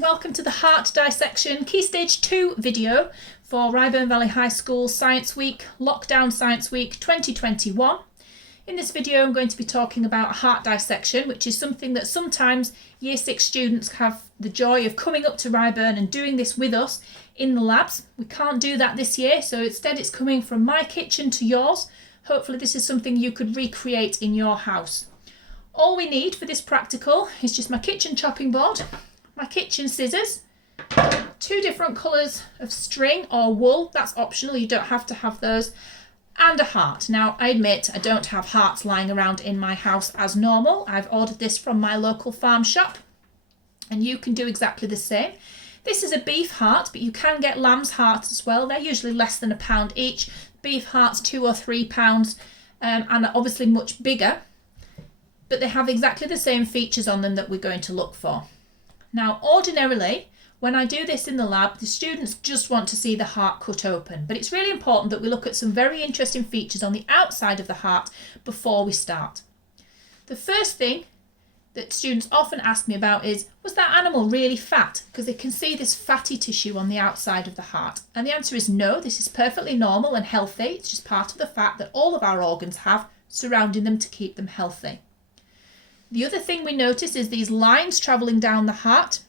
and welcome to the Heart Dissection Key Stage 2 video for Ryburn Valley High School Science Week, Lockdown Science Week 2021. In this video I'm going to be talking about heart dissection, which is something that sometimes Year 6 students have the joy of coming up to Ryburn and doing this with us in the labs. We can't do that this year, so instead it's coming from my kitchen to yours. Hopefully this is something you could recreate in your house. All we need for this practical is just my kitchen chopping board, my kitchen scissors, 2 different colours of string or wool, that's optional, you don't have to have those, and a heart. Now I admit I don't have hearts lying around in my house as normal. I've ordered this from my local farm shop and you can do exactly the same. This is a beef heart, but you can get lamb's hearts as well. They're usually less than £1 each. Beef hearts £2 or £3 and are obviously much bigger, but they have exactly the same features on them that we're going to look for. Now, ordinarily, when I do this in the lab, the students just want to see the heart cut open, but it's really important that we look at some very interesting features on the outside of the heart before we start. The first thing that students often ask me about is, was that animal really fat? Because they can see this fatty tissue on the outside of the heart. And the answer is no, this is perfectly normal and healthy. It's just part of the fat that all of our organs have surrounding them to keep them healthy. The other thing we notice is these lines travelling down the heart.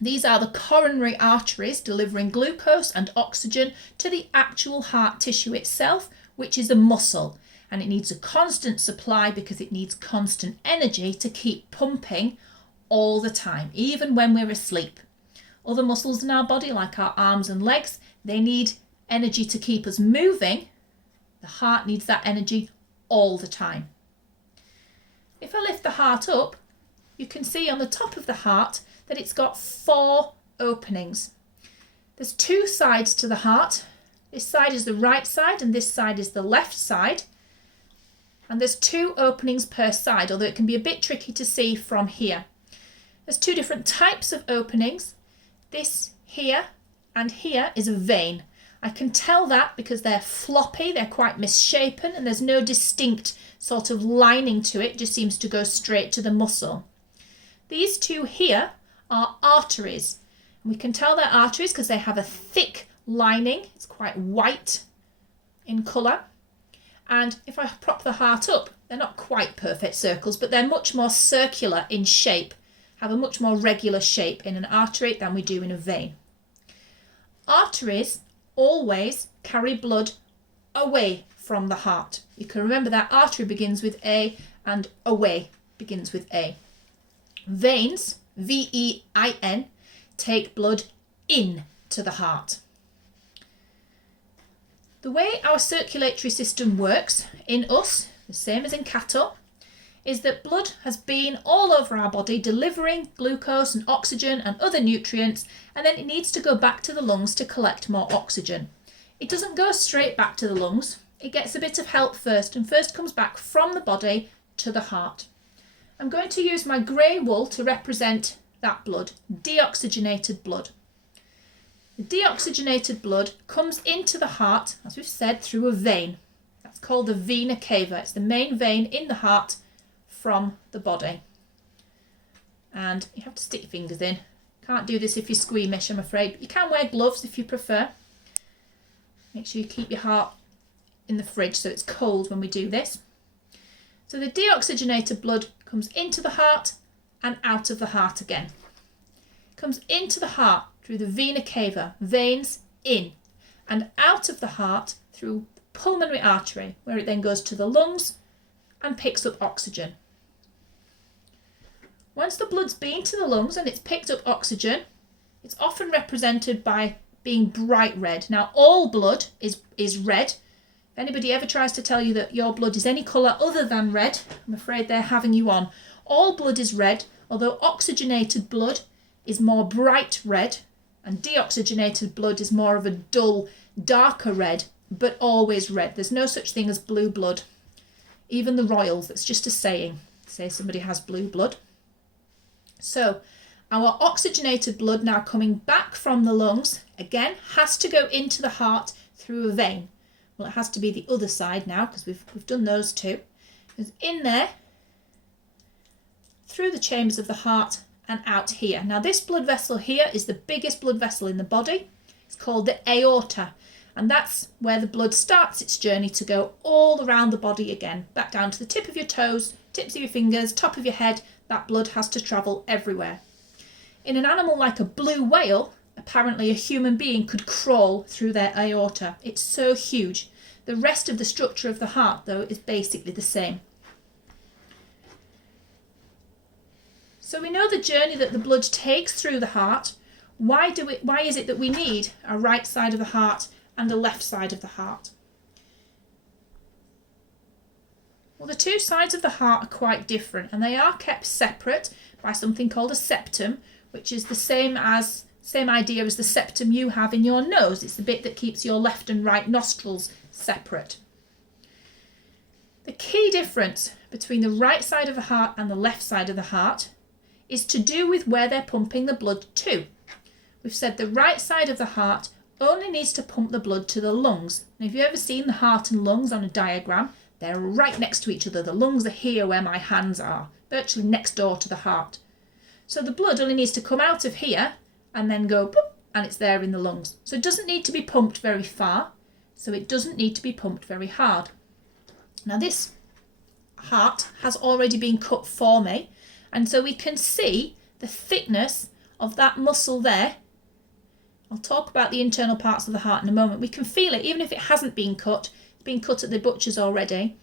These are the coronary arteries delivering glucose and oxygen to the actual heart tissue itself, which is a muscle. And it needs a constant supply because it needs constant energy to keep pumping all the time, even when we're asleep. Other muscles in our body, like our arms and legs, they need energy to keep us moving. The heart needs that energy all the time. If I lift the heart up, you can see on the top of the heart that it's got 4 openings. There's 2 sides to the heart. This side is the right side and this side is the left side. And there's 2 openings per side, although it can be a bit tricky to see from here. There's 2 different types of openings. This here and here is a vein. I can tell that because they're floppy, they're quite misshapen, and there's no distinct sort of lining to it, just seems to go straight to the muscle. These 2 here are arteries. And we can tell they're arteries because they have a thick lining. It's quite white in colour. And if I prop the heart up, they're not quite perfect circles, but they're much more circular in shape, have a much more regular shape in an artery than we do in a vein. Arteries always carry blood away from the heart. You can remember that artery begins with A and away begins with A. Veins, V-E-I-N, take blood in to the heart. The way our circulatory system works in us, the same as in cattle, is that blood has been all over our body delivering glucose and oxygen and other nutrients, and then it needs to go back to the lungs to collect more oxygen. It doesn't go straight back to the lungs. It gets a bit of help first and first comes back from the body to the heart. I'm going to use my grey wool to represent that blood, deoxygenated blood. The deoxygenated blood comes into the heart, as we've said, through a vein. That's called the Vena Cava. It's the main vein in the heart from the body. And you have to stick your fingers in. Can't do this if you're squeamish, I'm afraid. But you can wear gloves if you prefer. Make sure you keep your heart in the fridge so it's cold when we do this. So the deoxygenated blood comes into the heart and out of the heart again. It comes into the heart through the Vena Cava, veins in, and out of the heart through the pulmonary artery, where it then goes to the lungs and picks up oxygen. Once the blood's been to the lungs and it's picked up oxygen, it's often represented by being bright red. Now, all blood is red. If anybody ever tries to tell you that your blood is any colour other than red, I'm afraid they're having you on. All blood is red, although oxygenated blood is more bright red, and deoxygenated blood is more of a dull, darker red, but always red. There's no such thing as blue blood. Even the royals, that's just a saying. Say somebody has blue blood. So, our oxygenated blood now coming back from the lungs, again, has to go into the heart through a vein. Well, it has to be the other side now, because we've done those 2. It's in there, through the chambers of the heart, and out here. Now this blood vessel here is the biggest blood vessel in the body. It's called the aorta, and that's where the blood starts its journey to go all around the body again, back down to the tip of your toes, tips of your fingers, top of your head. That blood has to travel everywhere. In an animal like a blue whale, apparently a human being could crawl through their aorta. It's so huge. The rest of the structure of the heart, though, is basically the same. So we know the journey that the blood takes through the heart. Why is it that we need a right side of the heart and a left side of the heart? Well, the two sides of the heart are quite different, and they are kept separate by something called a septum, which is the same idea as the septum you have in your nose. It's the bit that keeps your left and right nostrils separate. The key difference between the right side of the heart and the left side of the heart is to do with where they're pumping the blood to. We've said the right side of the heart only needs to pump the blood to the lungs. And have you ever seen the heart and lungs on a diagram? They're right next to each other. The lungs are here where my hands are, virtually next door to the heart. So the blood only needs to come out of here and then go boop, and it's there in the lungs. So it doesn't need to be pumped very far, so it doesn't need to be pumped very hard. Now this heart has already been cut for me, and so we can see the thickness of that muscle there. I'll talk about the internal parts of the heart in a moment. We can feel it, even if it hasn't been cut. It's been cut at the butcher's already.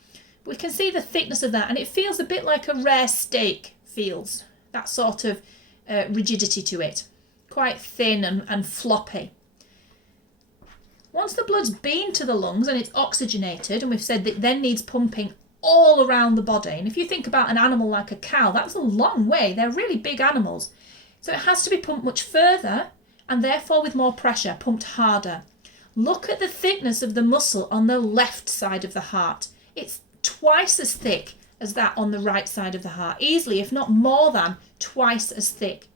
We can see the thickness of that, and it feels a bit like a rare steak feels. That sort of rigidity to it. Quite thin and floppy. Once the blood's been to the lungs and it's oxygenated, and we've said that it then needs pumping all around the body. And if you think about an animal like a cow, that's a long way. They're really big animals. So it has to be pumped much further, and therefore with more pressure, pumped harder. Look at the thickness of the muscle on the left side of the heart. It's twice as thick as that on the right side of the heart. Easily, if not more than, twice as thick.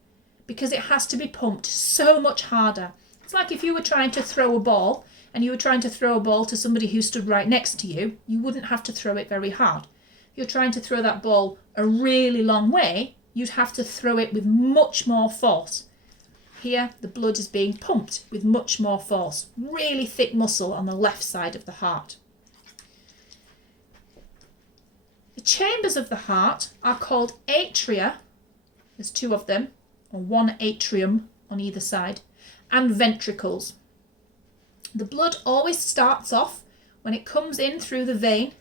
Because it has to be pumped so much harder. It's like if you were trying to throw a ball, and you were trying to throw a ball to somebody who stood right next to you, you wouldn't have to throw it very hard. If you're trying to throw that ball a really long way, you'd have to throw it with much more force. Here, the blood is being pumped with much more force. Really thick muscle on the left side of the heart. The chambers of the heart are called atria. There's two of them, or one atrium on either side, and ventricles. The blood always starts off when it comes in through the vein.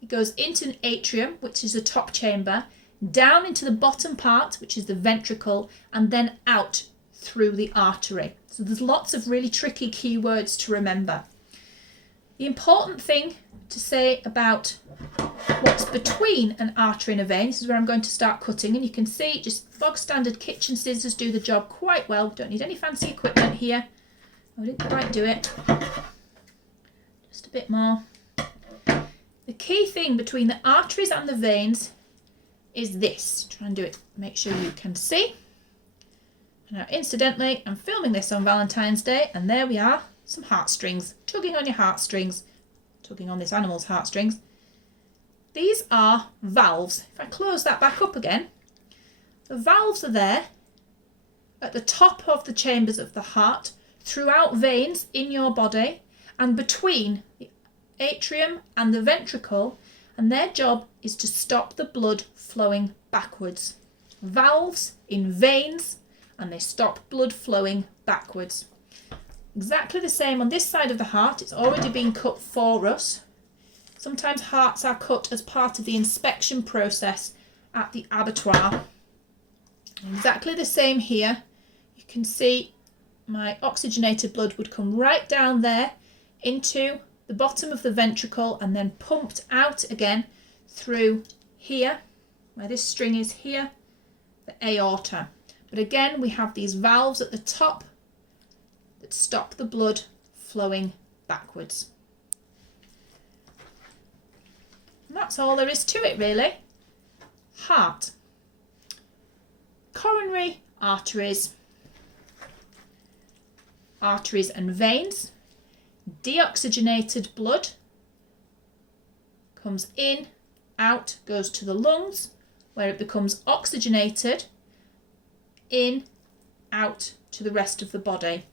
It goes into an atrium, which is the top chamber, down into the bottom part, which is the ventricle, and then out through the artery. So there's lots of really tricky keywords to remember. The important thing to say about what's between an artery and a vein, this is where I'm going to start cutting, and you can see just bog standard kitchen scissors do the job quite well. We don't need any fancy equipment here. I didn't quite do it. Just a bit more. The key thing between the arteries and the veins is this. Try and do it, make sure you can see. Now, incidentally, I'm filming this on Valentine's Day, and there we are, some heartstrings, tugging on your heartstrings, tugging on this animal's heartstrings. These are valves. If I close that back up again, the valves are there at the top of the chambers of the heart, throughout veins in your body, and between the atrium and the ventricle, and their job is to stop the blood flowing backwards. Valves in veins, and they stop blood flowing backwards. Exactly the same on this side of the heart. It's already been cut for us. Sometimes hearts are cut as part of the inspection process at the abattoir. Exactly the same here. You can see my oxygenated blood would come right down there into the bottom of the ventricle and then pumped out again through here, where this string is here, the aorta. But again, we have these valves at the top that stop the blood flowing backwards. And that's all there is to it, really. Heart. Coronary arteries. Arteries and veins. Deoxygenated blood comes in, out, goes to the lungs, where it becomes oxygenated, in, out to the rest of the body.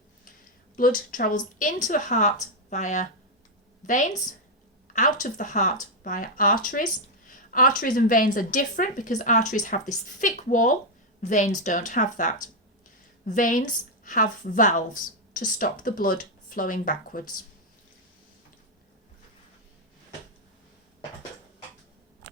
Blood travels into the heart via veins, out of the heart via arteries. Arteries and veins are different because arteries have this thick wall, veins don't have that. Veins have valves to stop the blood flowing backwards.